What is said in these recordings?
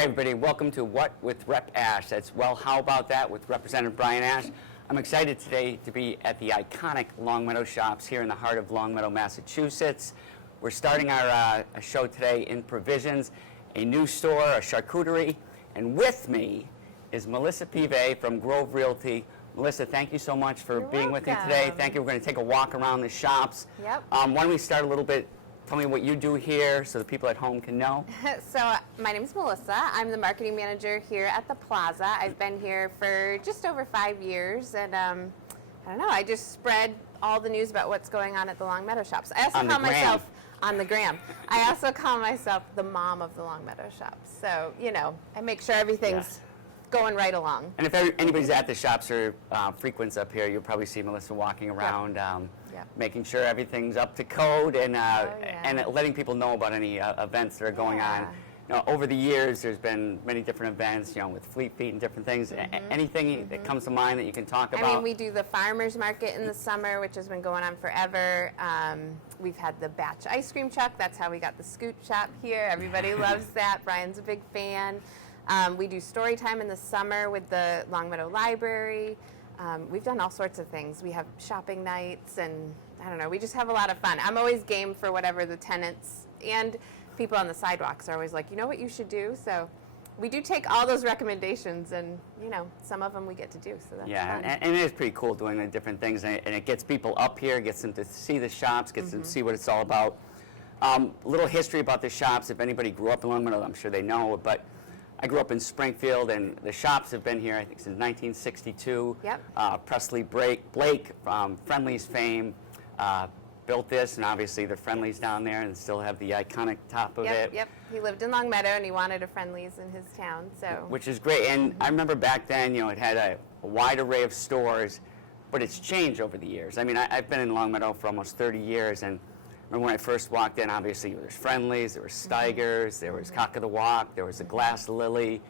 Hi, everybody. Welcome to What with Rep. Ash. That's Well, How About That with Representative Brian Ash. I'm excited today to be at the iconic Longmeadow shops here in the heart of Longmeadow, Massachusetts. We're starting our show today in Provisions, a new store, a charcuterie, and with me is Melissa Pive from Grove Realty. Melissa, thank you so much for being with me today. Thank you. We're going to take a walk around the shops. Yep. Why don't we start a little bit. Tell me what you do here so the people at home can know. So my name is Melissa. I'm the marketing manager here at the Plaza. I've been here for just over 5 years, and I don't know, I just spread all the news about what's going on at the Longmeadow shops. I also call myself on the gram. I also call myself the mom of the Longmeadow shops. So, you know, I make sure everything's going right along. And if anybody's at the shops or frequents up here, you'll probably see Melissa walking around, making sure everything's up to code and letting people know about any events that are going on. You know, over the years, there's been many different events, you know, with Fleet Feet and different things. Anything that comes to mind that you can talk about? I mean, we do the farmers market in the summer, which has been going on forever. We've had the batch ice cream truck. That's how we got the scoot shop here. Everybody loves that. Brian's a big fan. We do story time in the summer with the Longmeadow Library. We've done all sorts of things. We have shopping nights, and I don't know, we just have a lot of fun. I'm always game for whatever the tenants and people on the sidewalks are always like, you know what you should do? So we do take all those recommendations, and you know, some of them we get to do, so that's fun. And it is pretty cool doing the different things, and it gets people up here, gets them to see the shops, gets them to see what it's all about. A little history about the shops. If anybody grew up in Longmeadow, I'm sure they know, but I grew up in Springfield, and the shops have been here, I think, since 1962. Yep. Presley Blake, from Friendly's fame, built this, and obviously the Friendly's down there, and still have the iconic top of it. Yep. He lived in Longmeadow, and he wanted a Friendly's in his town, so. Which is great, and I remember back then, you know, it had a wide array of stores, but it's changed over the years. I mean, I've been in Longmeadow for almost 30 years, and remember when I first walked in, obviously there was Friendly's, there was Steiger's, there was Cock of the Walk, there was the Glass Lily,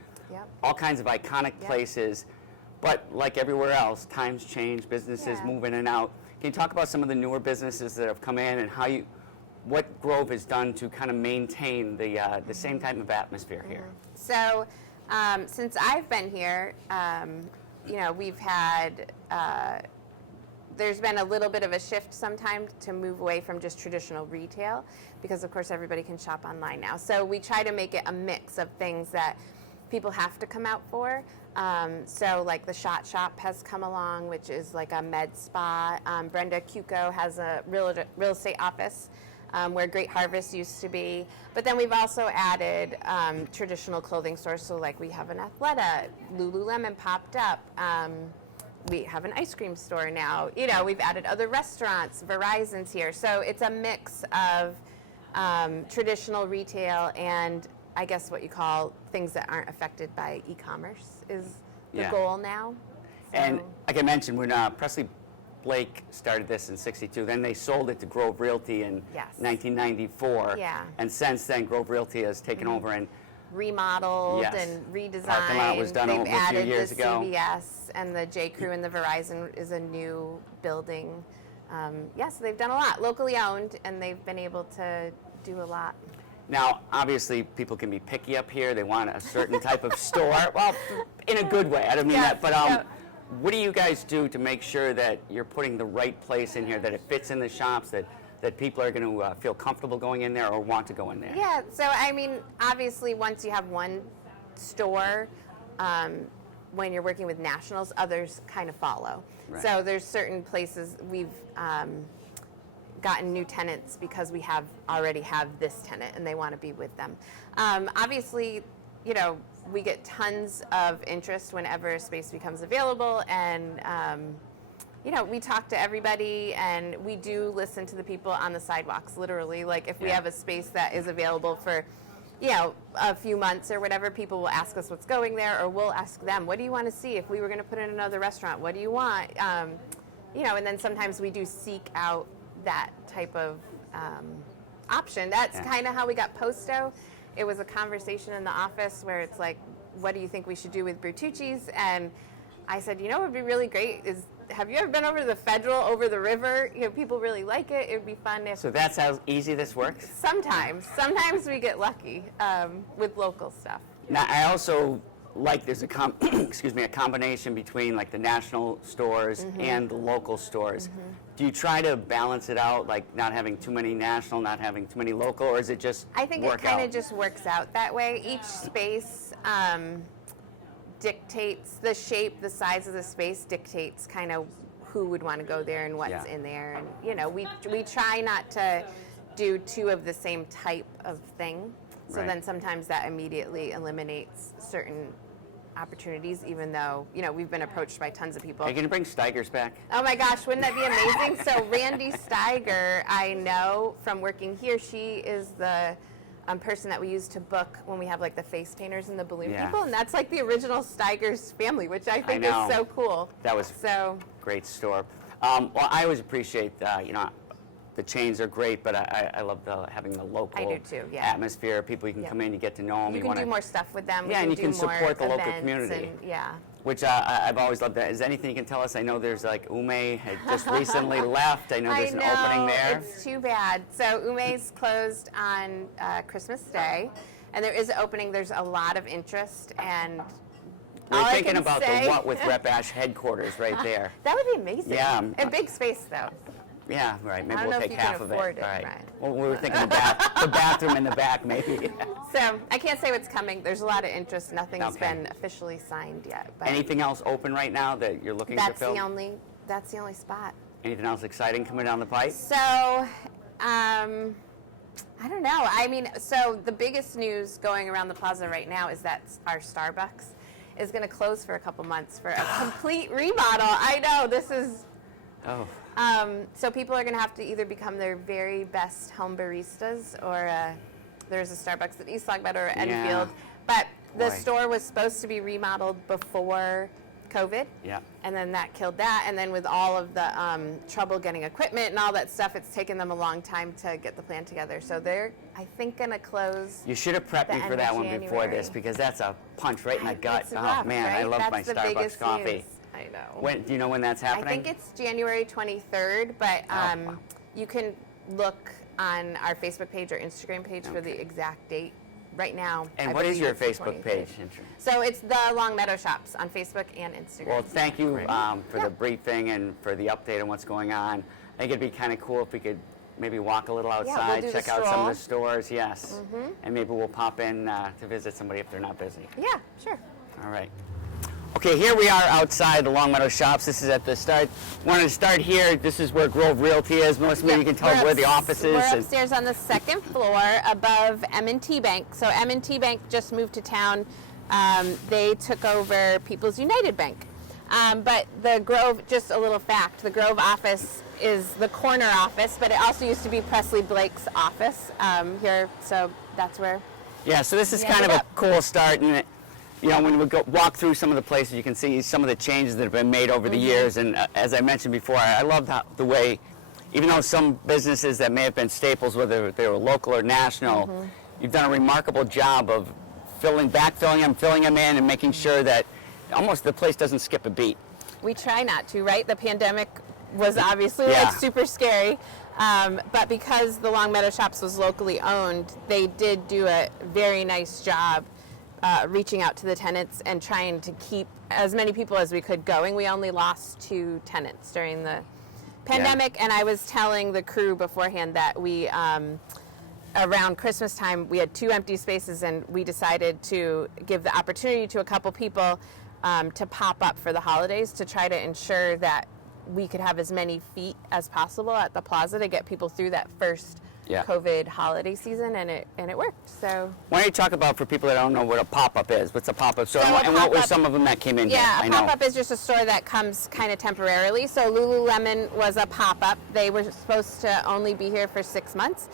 all kinds of iconic places. But like everywhere else, times change, businesses move in and out. Can you talk about some of the newer businesses that have come in and what Grove has done to kind of maintain the same type of atmosphere here? So since I've been here, you know, we've had there's been a little bit of a shift sometimes to move away from just traditional retail, because of course everybody can shop online now. So we try to make it a mix of things that people have to come out for. So like the Shot Shop has come along, which is like a med spa. Brenda Cuco has a real estate office where Great Harvest used to be. But then we've also added traditional clothing stores. So like we have an Athleta, Lululemon popped up. We have an ice cream store now. You know, we've added other restaurants, Verizon's here. So it's a mix of traditional retail and I guess what you call things that aren't affected by e-commerce is the goal now. So. And like I mentioned, when Presley Blake started this in '62, then they sold it to Grove Realty in 1994. Yeah. And since then, Grove Realty has taken over and remodeled and redesigned. Parking lot was done over a few years ago. They've added the CVS and the J. Crew, and the Verizon is a new building. So they've done a lot, locally owned, and they've been able to do a lot. Now, obviously, people can be picky up here. They want a certain type of store. Well, in a good way. I don't mean that. But what do you guys do to make sure that you're putting the right place in here, that it fits in the shops, that people are going to feel comfortable going in there or want to go in there? Yeah, so I mean, obviously once you have one store, when you're working with nationals, others kind of follow. Right. So there's certain places we've gotten new tenants because we already have this tenant and they want to be with them. Obviously, you know, we get tons of interest whenever a space becomes available, and you know, we talk to everybody, and we do listen to the people on the sidewalks, literally. Like if we have a space that is available for, you know, a few months or whatever, people will ask us what's going there, or we'll ask them, what do you want to see? If we were going to put in another restaurant, what do you want? You know, and then sometimes we do seek out that type of option. That's kind of how we got Posto. It was a conversation in the office where it's like, what do you think we should do with Bertucci's? And I said, you know what would be really great is, have you ever been over to the Federal, over the river? You know, people really like it. It would be fun if... So that's how easy this works? Sometimes. Sometimes we get lucky with local stuff. Now, I also like there's a excuse me, a combination between like the national stores and the local stores. Do you try to balance it out, like not having too many national, not having too many local, or is it just I think work it kind out? of just works out that way. Each space dictates the shape, the size of the space dictates kind of who would want to go there and what's in there. And you know, we try not to do two of the same type of thing. So Right. then sometimes that immediately eliminates certain opportunities, even though, you know, we've been approached by tons of people. Are you going to bring Steigers back? Oh my gosh, wouldn't that be amazing? So Randy Steiger, I know from working here, she is the person that we use to book when we have like the face painters and the balloon Yeah. people, and that's like the original Steigers family, which I think know. is so cool. That was So great store. Well, I always appreciate, you know, the chains are great, but I love having the local I do too, yeah. atmosphere. People you can come in, you get to know them. you can do more stuff with them. We Yeah, and you do can more support the local events community. and, yeah. Which I've always loved that. Is there anything you can tell us? I know there's like Ume had just recently left. I know there's an opening there. It's too bad. So Ume's closed on Christmas Day, and there is an opening. There's a lot of interest, and We're all I thinking can about say- the What with Rep Ash headquarters right there. That would be amazing. Yeah, A big space, though. Yeah, right. Maybe I don't we'll know if take you can half of afford it. it, All right. Ryan. Well, we were thinking the bathroom in the back, maybe. So I can't say what's coming. There's a lot of interest. Nothing's Okay. been officially signed yet. But Anything else open right now that you're looking to that's fill? the only spot. Anything else exciting coming down the pipe? So, I don't know. I mean, so the biggest news going around the plaza right now is that our Starbucks is going to close for a couple months for a complete remodel. I know, this is... Oh, So people are going to have to either become their very best home baristas, or there's a Starbucks at East Longmeadow or Enfield. But the Boy. store was supposed to be remodeled before COVID. yeah. And then that killed that. And then with all of the trouble getting equipment and all that stuff, it's taken them a long time to get the plan together. So they're, I think, going to close. You should have prepped The me for end that of one before January. this, because that's a punch right in the gut. It's Oh rough, man, I right? love That's my the Starbucks biggest coffee. news. I know. When do you know when that's happening? I think it's January 23rd, but Oh. you can look on our Facebook page or Instagram page for the exact date. Right now. And I what is believe your it's the Facebook 23rd. page? So it's the Longmeadow Shops on Facebook and Instagram. Well, thank you for Yeah. the briefing and for the update on what's going on. I think it'd be kind of cool if we could maybe walk a little we'll outside, do the check out some of the stroll. stores, yes. And maybe we'll pop in to visit somebody if they're not busy. Yeah, sure. All right. Okay, here we are outside the Longmeadow Shops. This is at the start. Wanted to start here. This is where Grove Realty is. Melissa, maybe you can tell us where the office is. We're and- upstairs on the second floor above M&T Bank. So M&T Bank just moved to town. They took over People's United Bank. But the Grove, just a little fact, the Grove office is the corner office, but it also used to be Presley Blake's office here. So that's where. Yeah, so this is We kind of ended a up. cool start, and you know, when we walk through some of the places, you can see some of the changes that have been made over the years. And as I mentioned before, I love the way, even though some businesses that may have been staples, whether they were local or national, you've done a remarkable job of backfilling them, filling them in, and making sure that almost the place doesn't skip a beat. We try not to, right? The pandemic was obviously Yeah. like super scary. But because the Longmeadow Shops was locally owned, they did do a very nice job reaching out to the tenants and trying to keep as many people as we could going. We only lost 2 tenants during the pandemic, and I was telling the crew beforehand that we, around Christmas time, we had 2 empty spaces, and we decided to give the opportunity to a couple people to pop up for the holidays to try to ensure that we could have as many feet as possible at the plaza to get people through that first Yeah. COVID holiday season, and it worked. So Why don't you talk about, for people that don't know what a pop-up is, what's a pop-up store, So a and what were pop-up- some of them that came in here? yeah, I a know. pop-up is just a store that comes kind of temporarily. So Lululemon was a pop-up. They were supposed to only be here for 6 months.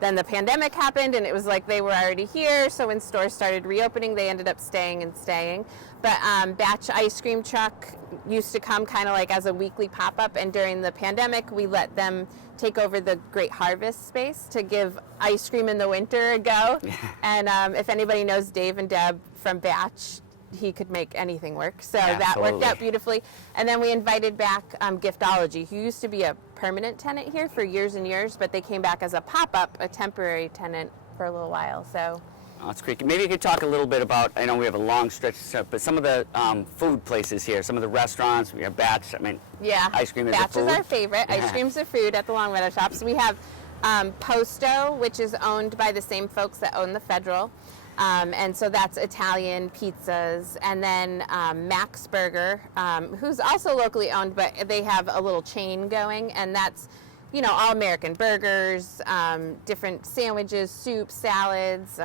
Then the pandemic happened, and it was like they were already here. So when stores started reopening, they ended up staying and staying. But Batch Ice Cream Truck used to come kind of like as a weekly pop-up, and during the pandemic, we let them take over the Great Harvest space to give ice cream in the winter a go. And if anybody knows Dave and Deb from Batch, he could make anything work. So that worked Absolutely. out beautifully. And then we invited back Giftology, who used to be a permanent tenant here for years and years, but they came back as a pop-up, a temporary tenant for a little while. So Oh, that's great. Maybe you could talk a little bit about, I know we have a long stretch, but some of the food places here, some of the restaurants, we have Batch, I mean, Yeah. ice cream is a Batch food. is our favorite. Yeah. Ice cream's a food at the Longmeadow shops. We have Posto, which is owned by the same folks that own the Federal. And so that's Italian pizzas. And then Max Burger, who's also locally owned, but they have a little chain going. And that's, you know, all American burgers, different sandwiches, soups, salads,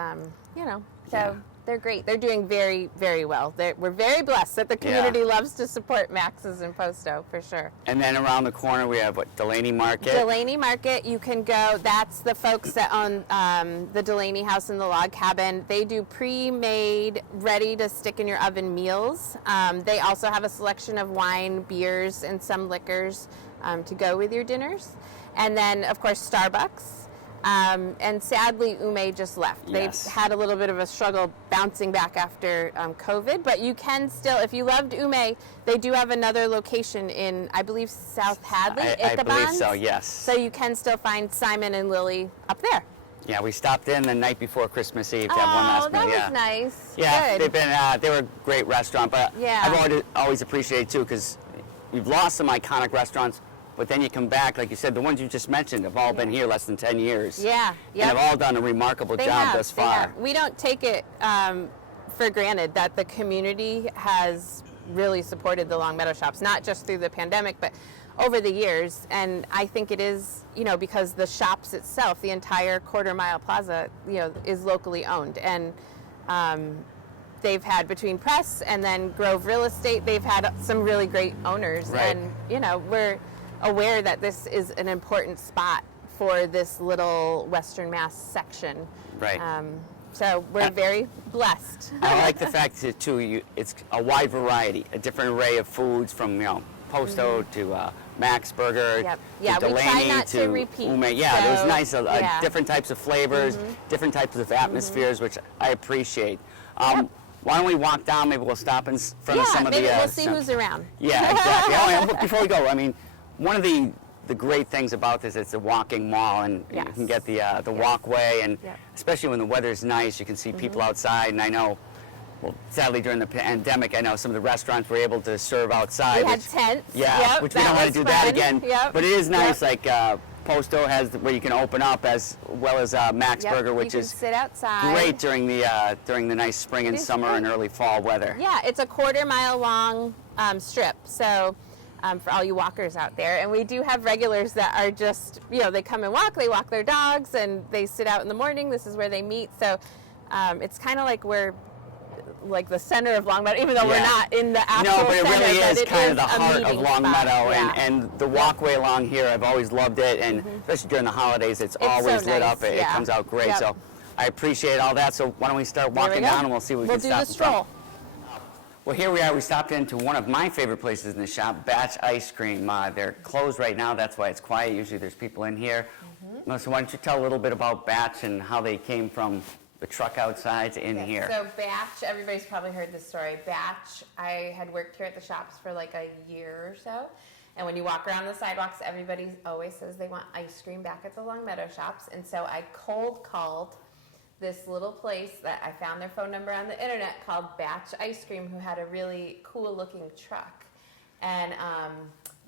you know. So Yeah. they're great. They're doing very, very well. We're very blessed that the community loves to support Max's and Posto, for sure. And then around the corner we have, what, Delaney Market? Delaney Market, you can go, that's the folks that own the Delaney House and the Log Cabin. They do pre-made, ready to stick in your oven meals. They also have a selection of wine, beers, and some liquors to go with your dinners. And then, of course, Starbucks. And sadly, Ume just left. Yes. They've had a little bit of a struggle bouncing back after COVID, but you can still, if you loved Ume, they do have another location in, I believe, South Hadley, I believe so, Ichabod's. yes. So you can still find Simon and Lily up there. Yeah, we stopped in the night before Christmas Eve to have one last meal. That Yeah. was nice. Yeah, Good. they were a great restaurant, but Yeah. I've always appreciated too, because we've lost some iconic restaurants, but then you come back, like you said, the ones you just mentioned have all been here less than 10 years. Yeah, And have all done a remarkable job thus they far. have. We don't take it for granted that the community has really supported the Longmeadow shops, not just through the pandemic, but over the years. And I think it is, you know, because the shops itself, the entire Quarter Mile Plaza, you know, is locally owned. And they've had, between press and then Grove Real Estate, they've had some really great owners. Right. And, you know, we're aware that this is an important spot for this little Western Mass section. Right. So we're very blessed. I like the fact that too, it's a wide variety, a different array of foods from, you know, Posto to Max Burger Yep. to Yeah, we Delaney try not to repeat. Ume. Yeah, it was So, nice. yeah. Different types of flavors, different types of atmospheres, which I appreciate. Yep. Why don't we walk down? Maybe we'll stop in front of some of the. Maybe we'll see who's around. Yeah, exactly. Oh, and before we go, I mean, one of the great things about this is it's a walking mall, and you can get the walkway, and especially when the weather's nice, you can see people outside. And I know, well, sadly during the pandemic, I know some of the restaurants were able to serve outside. We had tents. Yeah, Yep, which we don't want to do that again. Yep. But it is nice, Yep. like Posto has where you can open up, as well as Max Yep, Burger, you which can is sit outside. great during the nice spring and is summer great. and early fall weather. Yeah, it's a quarter-mile long strip. So for all you walkers out there. And we do have regulars that are just, you know, they come and walk, they walk their dogs, and they sit out in the morning. This is where they meet. So it's kind of like we're like the center of Longmeadow, even though we're not in the actual No, but it center, really but is it kind of is the a heart of meeting Longmeadow, spot. and the walkway along here, I've always loved it, and especially during the holidays, it's always so lit nice, up. It yeah. comes out great. Yep. So I appreciate all that. So why don't we start There we walking go. down, and we'll see what we We'll can do stop the in front. stroll. Well, here we are. We stopped into one of my favorite places in the shop, Batch Ice Cream. They're closed right now. That's why it's quiet. Usually there's people in here. Melissa, why don't you tell a little bit about Batch and how they came from the truck outside to in here? So Batch, everybody's probably heard this story. Batch, I had worked here at the shops for like a year or so. And when you walk around the sidewalks, everybody always says they want ice cream back at the Longmeadow shops. And so I cold called this little place that I found their phone number on the internet called Batch Ice Cream, who had a really cool looking truck. And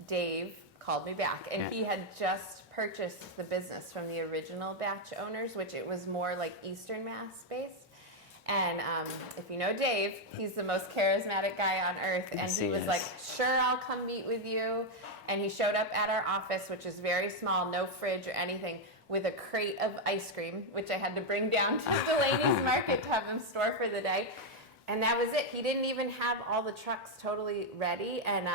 Dave called me back, and he had just purchased the business from the original Batch owners, which it was more like Eastern Mass based. And if you know Dave, he's the most charismatic guy on earth, and he was like, sure, I'll come meet with you. And he showed up at our office, which is very small, no fridge or anything, with a crate of ice cream, which I had to bring down to Delaney's Market to have him store for the day. And that was it. He didn't even have all the trucks totally ready. And,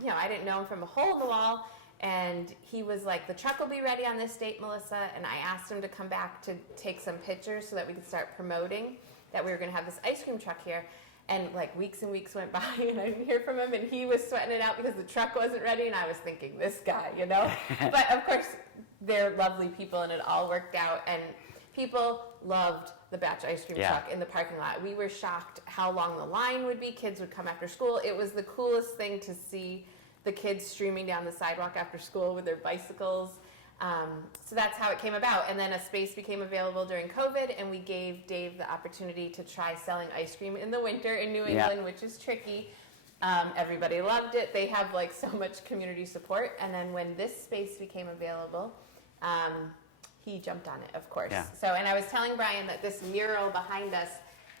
you know, I didn't know him from a hole in the wall. And he was like, the truck will be ready on this date, Melissa. And I asked him to come back to take some pictures so that we could start promoting that we were going to have this ice cream truck here. And like weeks and weeks went by, and I didn't hear from him, and he was sweating it out because the truck wasn't ready. And I was thinking, this guy, you know. But of course, they're lovely people, and it all worked out. And people loved the Batch ice cream truck in the parking lot. We were shocked how long the line would be. Kids would come after school. It was the coolest thing to see the kids streaming down the sidewalk after school with their bicycles. So that's how it came about. And then a space became available during COVID, and we gave Dave the opportunity to try selling ice cream in the winter in New England, which is tricky. Everybody loved it. They have like so much community support. And then when this space became available, he jumped on it, of course. Yeah. So, and I was telling Brian that this mural behind us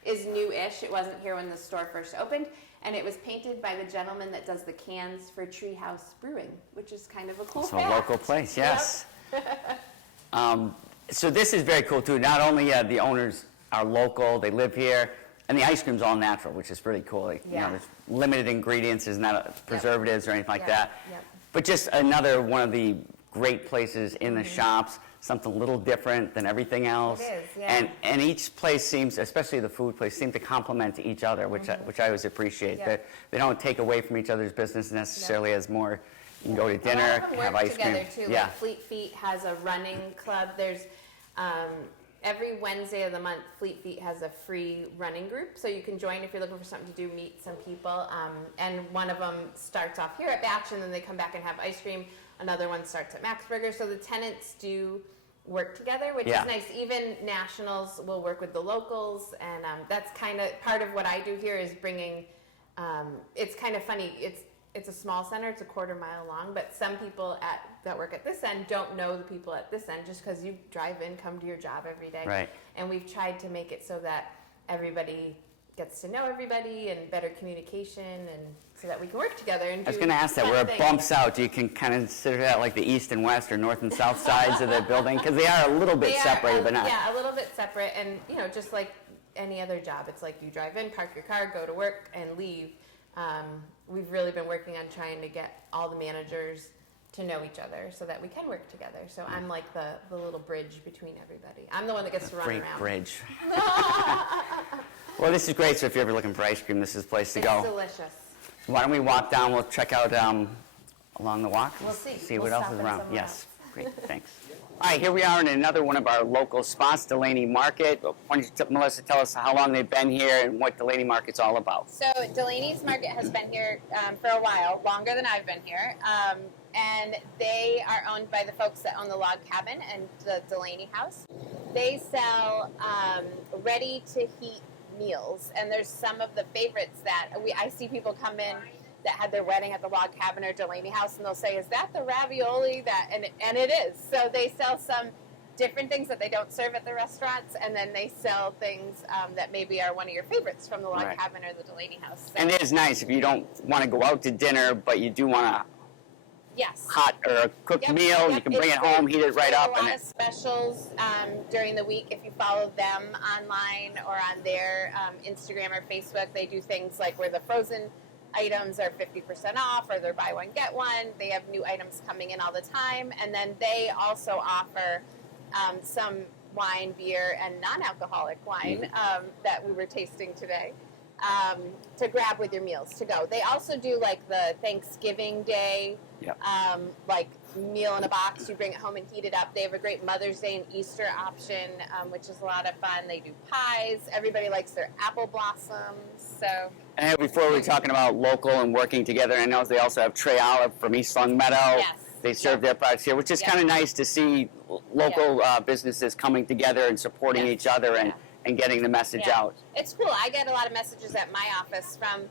is new-ish. It wasn't here when the store first opened. And it was painted by the gentleman that does the cans for Treehouse Brewing, which is kind of a cool fact. It's a local place, yes. Yep. So this is very cool too. Not only the owners are local, they live here, and the ice cream's all natural, which is pretty cool. Like, you know, there's limited ingredients, there's not preservatives or anything like that. Yep. But just another one of the great places in the shops, something a little different than everything else. It is, yeah. And each place seems, especially the food place, seem to complement each other, which I always appreciate. Yep. That they don't take away from each other's business necessarily as more. You can go to A lot dinner, of them have work ice cream. together too. Like Fleet Feet has a running club. There's every Wednesday of the month, Fleet Feet has a free running group, so you can join if you're looking for something to do. Meet some people, and one of them starts off here at Batch, and then they come back and have ice cream. Another one starts at Max Burger. So the tenants do work together, which is nice. Even nationals will work with the locals, and that's kind of part of what I do here is bringing. It's kind of funny. It's a small center. It's a quarter-mile long, but some people that work at this end don't know the people at this end just because you drive in, come to your job every day. Right. And we've tried to make it so that everybody gets to know everybody and better communication, and so that we can work together and do I was going to ask that, where it bumps out, you can kind of consider that like the east and west or north and south sides of the building? Because they are a little bit separated, but not. Yeah, a little bit separate. And, you know, just like any other job, it's like you drive in, park your car, go to work, and leave. We've really been working on trying to get all the managers to know each other so that we can work together. So I'm like the little bridge between everybody. I'm the one that gets to run Great around. bridge. Well, this is great. So if you're ever looking for ice cream, this is the place to go. It's delicious. Why don't we walk down? We'll check out along the walk. We'll see. See We'll what else stop is in around. somewhere Yes. Great. Thanks. All right, here we are in another one of our local spots, Delaney Market. Why don't you, Melissa, tell us how long they've been here and what Delaney Market's all about? So Delaney's Market has been here for a while, longer than I've been here. And they are owned by the folks that own the log cabin and the Delaney house. They sell ready-to-heat meals, and there's some of the favorites that I see people come in that had their wedding at the log cabin or Delaney house, and they'll say, "Is that the ravioli?" And it is. So they sell some different things that they don't serve at the restaurants, and then they sell things that maybe are one of your favorites from the log cabin or the Delaney house. So, And it is nice if you don't want to go out to dinner, but you do want a hot or a cooked meal. You can bring it home, heat it right up. There's a lot of specials during the week. If you follow them online or on their Instagram or Facebook, they do things like where the frozen items are 50% off, or they're buy one, get one. They have new items coming in all the time. And then they also offer some wine, beer, and non-alcoholic wine that we were tasting today to grab with your meals to go. They also do like the Thanksgiving Day, like meal in a box. You bring it home and heat it up. They have a great Mother's Day and Easter option, which is a lot of fun. They do pies. Everybody likes their apple blossoms. So. And before we were talking about local and working together, I know they also have Trey Olive from East Longmeadow. Yes. They serve their products here, which is kind of nice to see local businesses coming together and supporting each other and getting the message out. It's cool. I get a lot of messages at my office from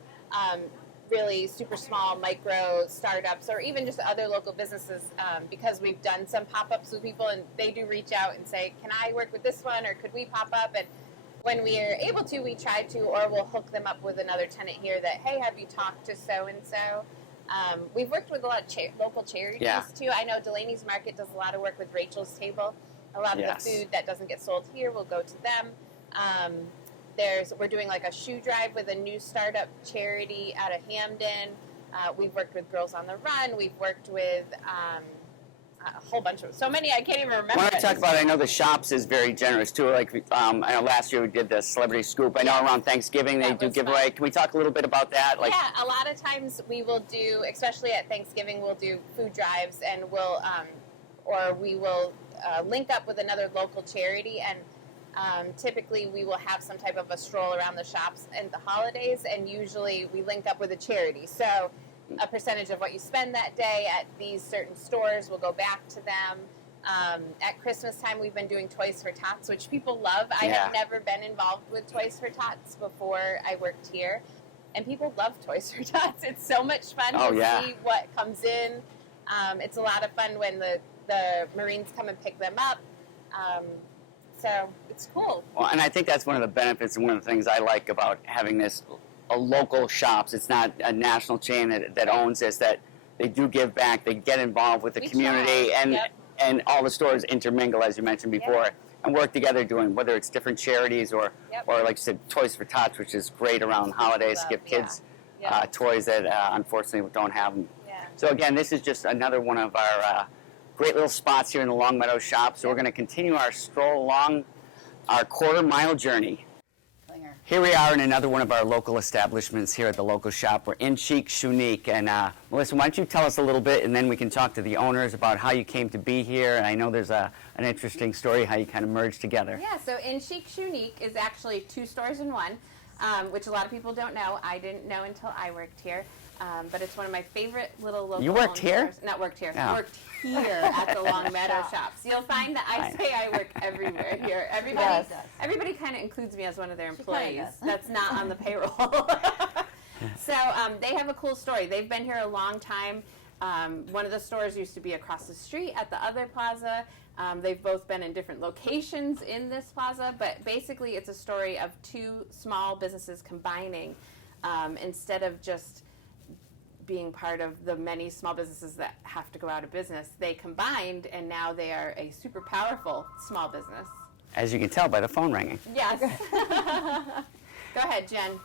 really super small micro startups or even just other local businesses because we've done some pop-ups with people, and they do reach out and say, "Can I work with this one, or could we pop up?" And when we are able to, we try to, or we'll hook them up with another tenant here that, "Hey, have you talked to so-and-so?" We've worked with a lot of local charities too. I know Delaney's Market does a lot of work with Rachel's Table. A lot of the food that doesn't get sold here will go to them. We're doing like a shoe drive with a new startup charity out of Hamden. We've worked with Girls on the Run. We've worked with a whole bunch of, so many I can't even remember. When I talk about it, I know the shops is very generous too. Like I know last year we did the Celebrity Scoop. I know around Thanksgiving they do giveaway. Can we talk a little bit about that? Like, yeah, a lot of times we will do, especially at Thanksgiving, we'll do food drives, and we will link up with another local charity, and typically we will have some type of a stroll around the shops and the holidays, and usually we link up with a charity. So a percentage of what you spend that day at these certain stores will go back to them. At Christmas time, we've been doing Toys for Tots, which people love. I Yeah. have never been involved with Toys for Tots before I worked here, and people love Toys for Tots. It's so much fun to see what comes in. It's a lot of fun when the Marines come and pick them up. So it's cool. Well, and I think that's one of the benefits and one of the things I like about having this a local shops. It's not a national chain that owns this, that they do give back, they get involved with the We community, try. and Yep. and all the stores intermingle, as you mentioned before, and work together doing, whether it's different charities or like you said, Toys for Tots, which is great around holidays, Love, give kids yeah. toys that unfortunately don't have them. Yeah. So again, this is just another one of our great little spots here in the Longmeadow shop. So we're going to continue our stroll along our quarter-mile journey. Here we are in another one of our local establishments here at the local shop. We're in Chic Shunique. And Melissa, why don't you tell us a little bit, and then we can talk to the owners about how you came to be here. And I know there's an interesting story how you kind of merged together. Yeah, so In Chic Shunique is actually 2 stores in one, which a lot of people don't know. I didn't know until I worked here. But it's one of my favorite little local. You worked here? Stores. Not worked here. Yeah. Worked here at the Longmeadow shops. You'll find that I say I work everywhere here. Everybody kind of includes me as one of their employees. That's not on the payroll. So they have a cool story. They've been here a long time. One of the stores used to be across the street at the other plaza. They've both been in different locations in this plaza, but basically it's a story of 2 small businesses combining instead of just being part of the many small businesses that have to go out of business. They combined, and now they are a super powerful small business. As you can tell by the phone ringing. Yes. Go ahead, Jen.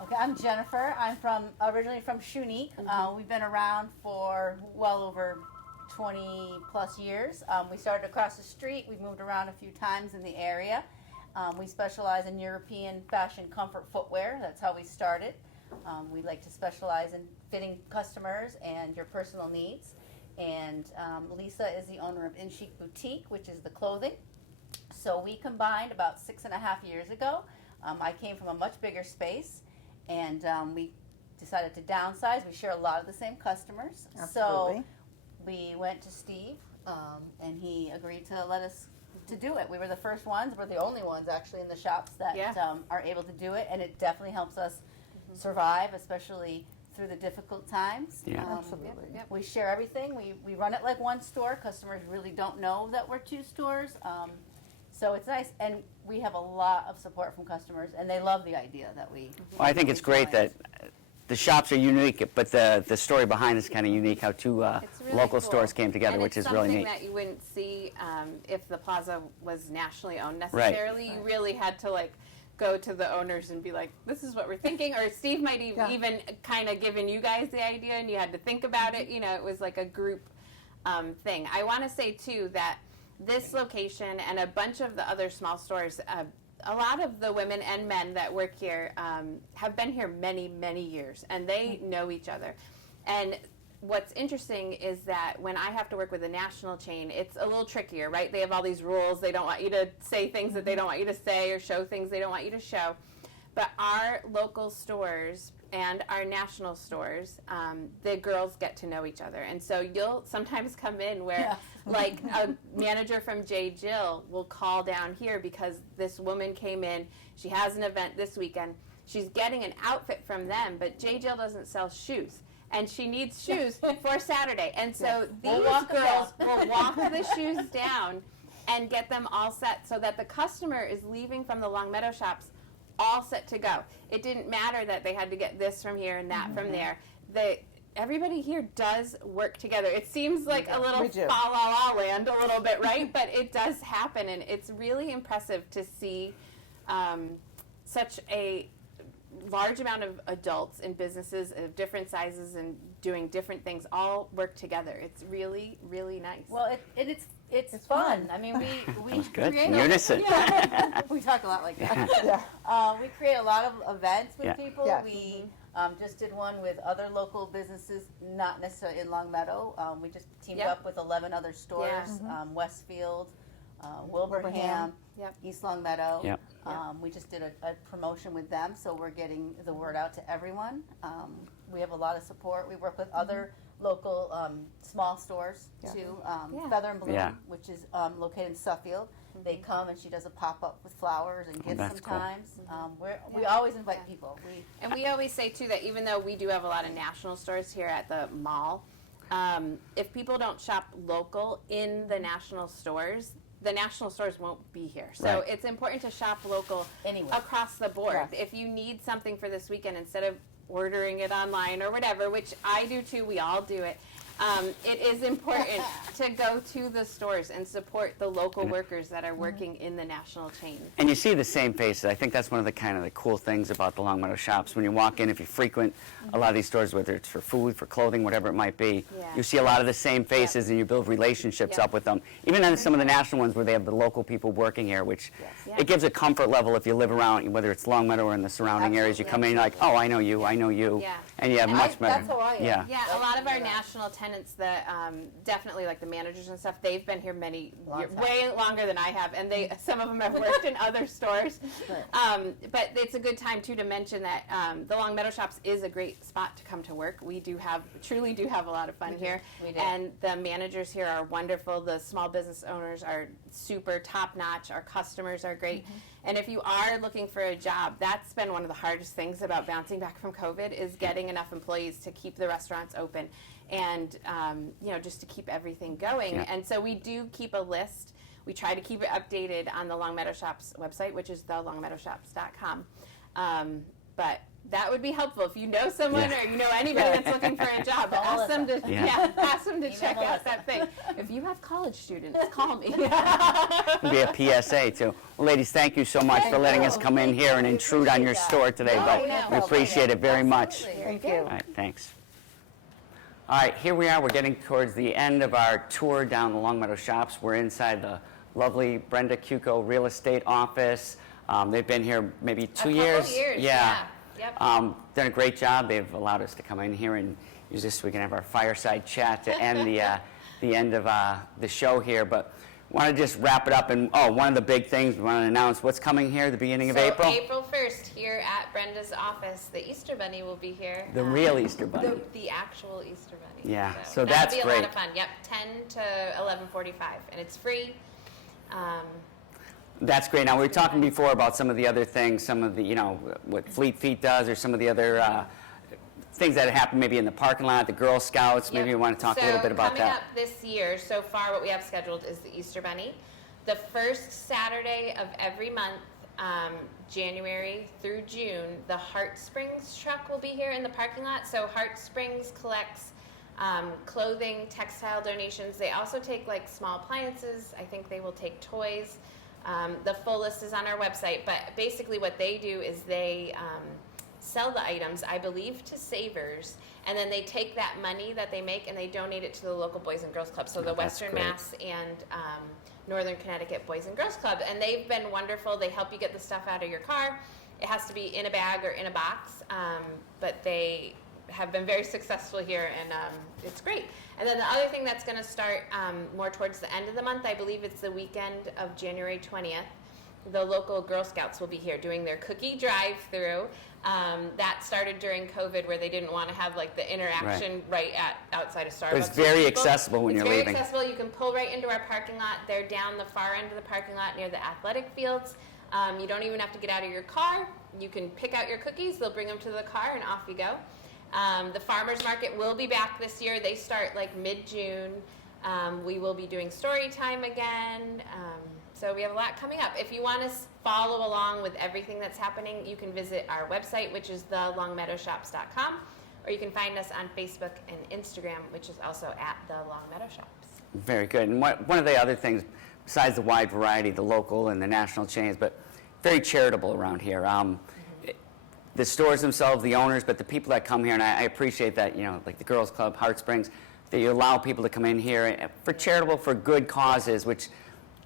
Okay, I'm Jennifer. I'm originally from Shunique. We've been around for well over 20 plus years. We started across the street. We've moved around a few times in the area. We specialize in European fashion comfort footwear. That's how we started. We like to specialize in fitting customers and your personal needs. And Lisa is the owner of In Chic Boutique, which is the clothing. So we combined about 6.5 years ago. I came from a much bigger space, and we decided to downsize. We share a lot of the same customers. Absolutely. So we went to Steve, and he agreed to let us to do it. We were the first ones. We're the only ones actually in the shops that are able to do it, and it definitely helps us survive, especially through the difficult times. Yeah. Absolutely. We share everything. We run it like one store. Customers really don't know that we're 2 stores. So it's nice, and we have a lot of support from customers, and they love the idea that we. Well, I think it's great that the shops are unique, but the story behind is kind of unique, how 2 It's really local cool. stores came together, And which it's is really neat. something that you wouldn't see if the plaza was nationally owned necessarily. You really had to go to the owners and be like, this is what we're thinking. Or Steve might even kind of given you guys the idea, and you had to think about it. It was like a group thing. I want to say, too, that this location and a bunch of the other small stores, a lot of the women and men that work here have been here many, many years, and they know each other. And what's interesting is that when I have to work with a national chain, it's a little trickier, right? They have all these rules. They don't want you to say things that they don't want you to say or show things they don't want you to show. But our local stores and our national stores, the girls get to know each other. And so you'll sometimes come in where, like, a manager from J. Jill will call down here because this woman came in. She has an event this weekend. She's getting an outfit from them, but J. Jill doesn't sell shoes. And she needs shoes for Saturday. And so these girls will walk the shoes down and get them all set so that the customer is leaving from the Longmeadow shops all set to go. It didn't matter that they had to get this from here and that from there. Everybody here does work together. It seems like a little fa-la-la land a little bit, right? But it does happen, and it's really impressive to see such a large amount of adults in businesses of different sizes and doing different things all work together. It's really, really nice. Well, it's fun. I mean, we Good. create Unison. we talk a lot like that. We create a lot of events with people. Yeah. We just did one with other local businesses, not necessarily in Longmeadow. We just teamed up with 11 other stores, Westfield, Wilbraham, East Longmeadow. Yep. We just did a promotion with them, so we're getting the word out to everyone. We have a lot of support. We work with other local small stores too. Yeah. Feather and Bloom, Yeah. which is located in Suffield. They come and she does a pop-up with flowers and gifts that's cool. sometimes. We always invite people. And we always say too that even though we do have a lot of national stores here at the mall, if people don't shop local in the national stores won't be here. So Right. it's important to shop local Anywhere. across the board. Yes. If you need something for this weekend, instead of ordering it online or whatever, which I do too, we all do it. It is important to go to the stores and support the local workers that are working in the national chains. And you see the same faces. I think that's one of the kind of the cool things about the Longmeadow shops. When you walk in, if you frequent a lot of these stores, whether it's for food, for clothing, whatever it might be, Yeah. you see a lot of the same faces and you build relationships Yep. up with them. Even on some of the national ones where they have the local people working here, which Yeah. it gives a comfort level if you live around, whether it's Longmeadow or in the surrounding areas. You come in, you're like, oh, I know you, I know you, Yeah. and you have And much better. that's how I am. Yeah. Yeah, a lot of our national tenants that definitely like the managers and stuff, they've been here way longer than I have, and some of them have worked in other stores. But it's a good time too to mention that the Longmeadow Shops is a great spot to come to work. We truly do have a lot of fun here, We do. and the managers here are wonderful. The small business owners are super top notch. Our customers are great. And if you are looking for a job, that's been one of the hardest things about bouncing back from COVID is getting enough employees to keep the restaurants open and just to keep everything going. Yeah. And so we do keep a list. We try to keep it updated on the Longmeadow Shops website, which is thelongmeadowshops.com. But that would be helpful if you know someone Yeah. or you know anybody that's looking for a job. Call Ask them to Yeah. ask them to Email check out Melissa. that thing. If you have college students, call me. It'll be a PSA too. Well, ladies, thank you so much for letting us come in here and intrude on your store today, No, but no we appreciate it very much. Absolutely. Thank All right, thanks. All right, here we are. We're getting towards the end of our tour down the Longmeadow Shops. We're inside the lovely Brenda Cuco real estate office. They've been here maybe 2 years. Yeah. Yep. Done a great job. They've allowed us to come in here and use this so we can have our fireside chat to end the end of the show here. But want to just wrap it up. And one of the big things we want to announce what's coming here at the beginning of April. April 1st, here at Brenda's office, the Easter Bunny will be here. The real Easter Bunny. The actual Easter Bunny. Yeah, so that'll that's be a great. lot of fun. Yep, 10 to 11:45, and it's free. That's great. Now, we were talking before about some of the other things, some of the, what Fleet Feet does, or some of the other things that happen maybe in the parking lot, the Girl Scouts. Maybe you want to talk a little bit about coming that. up this year, so far what we have scheduled is the Easter Bunny. The first Saturday of every month, January through June, the Heart Springs truck will be here in the parking lot. So Heart Springs collects clothing, textile donations. They also take like small appliances. I think they will take toys. The full list is on our website, but basically what they do is they sell the items, I believe, to Savers, and then they take that money that they make and they donate it to the local Boys and Girls Club. So the that's Western great. Mass and Northern Connecticut Boys and Girls Club, and they've been wonderful. They help you get the stuff out of your car. It has to be in a bag or in a box, but they have been very successful here, and it's great. And then the other thing that's going to start more towards the end of the month, I believe it's the weekend of January 20th, the local Girl Scouts will be here doing their cookie drive-through. That started during COVID, where they didn't want to have like the interaction right outside of Starbucks. But it's with very people. accessible when you're leaving. It's very accessible. You can pull right into our parking lot. They're down the far end of the parking lot near the athletic fields. You don't even have to get out of your car. You can pick out your cookies. They'll bring them to the car, and off you go. The farmers market will be back this year. They start like mid-June. We will be doing story time again. So we have a lot coming up. If you want to follow along with everything that's happening, you can visit our website, which is thelongmeadowshops.com, or you can find us on Facebook and Instagram, which is also at the Longmeadow Shops. Very good. And one of the other things, besides the wide variety, the local and the national chains, but very charitable around here. The stores themselves, the owners, but the people that come here, and I appreciate that, like the Girls Club, Heart Springs, that you allow people to come in here for charitable, for good causes,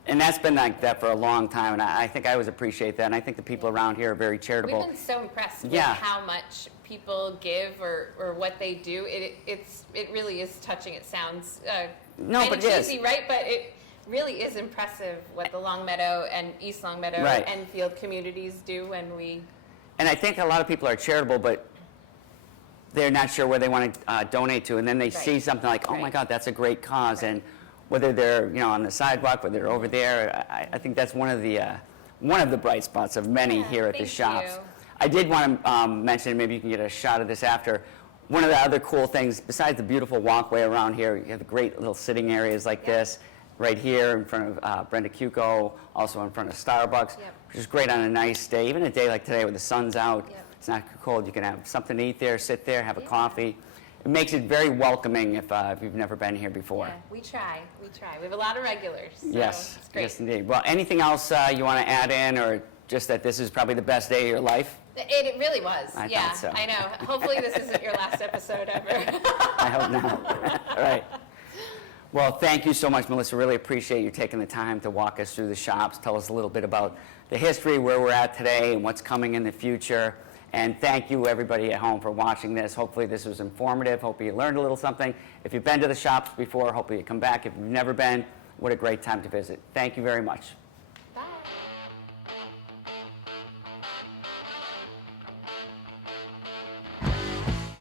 and that's been like that for a long time, and I think I always appreciate that, and I think the people around here are very charitable. We've been so impressed with Yeah. how much people give or what they do. It really is touching. It sounds No, kind but of it is. cheesy, right? But it really is impressive what the Longmeadow and East Longmeadow Right. Enfield communities do when we. And I think a lot of people are charitable, but they're not sure where they want to donate to, and then they see something like, oh my Right. God, that's a great cause, and whether they're on the sidewalk, whether they're over there, I think that's one of the bright spots of many here at the thank shops. you. I did want to mention, maybe you can get a shot of this after. One of the other cool things, besides the beautiful walkway around here, you have the great little sitting areas like this, right here in front of Brenda Cuco, also in front of Starbucks, which is great on a nice day, even a day like today where the sun's out, it's not cold, you can have something to eat there, sit there, have a coffee. It makes it very welcoming if you've never been here before. Yeah, we try. We have a lot of regulars. So Yes, it's great. yes indeed. Well, anything else you want to add in, or just that this is probably the best day of your life? It really was. I yeah, thought so. I know. Hopefully this isn't your last episode ever. I hope not. All right. Well, thank you so much, Melissa. Really appreciate you taking the time to walk us through the shops, tell us a little bit about the history, where we're at today, and what's coming in the future. And thank you, everybody at home, for watching this. Hopefully this was informative. Hope you learned a little something. If you've been to the shops before, hopefully you come back. If you've never been, what a great time to visit. Thank you very much.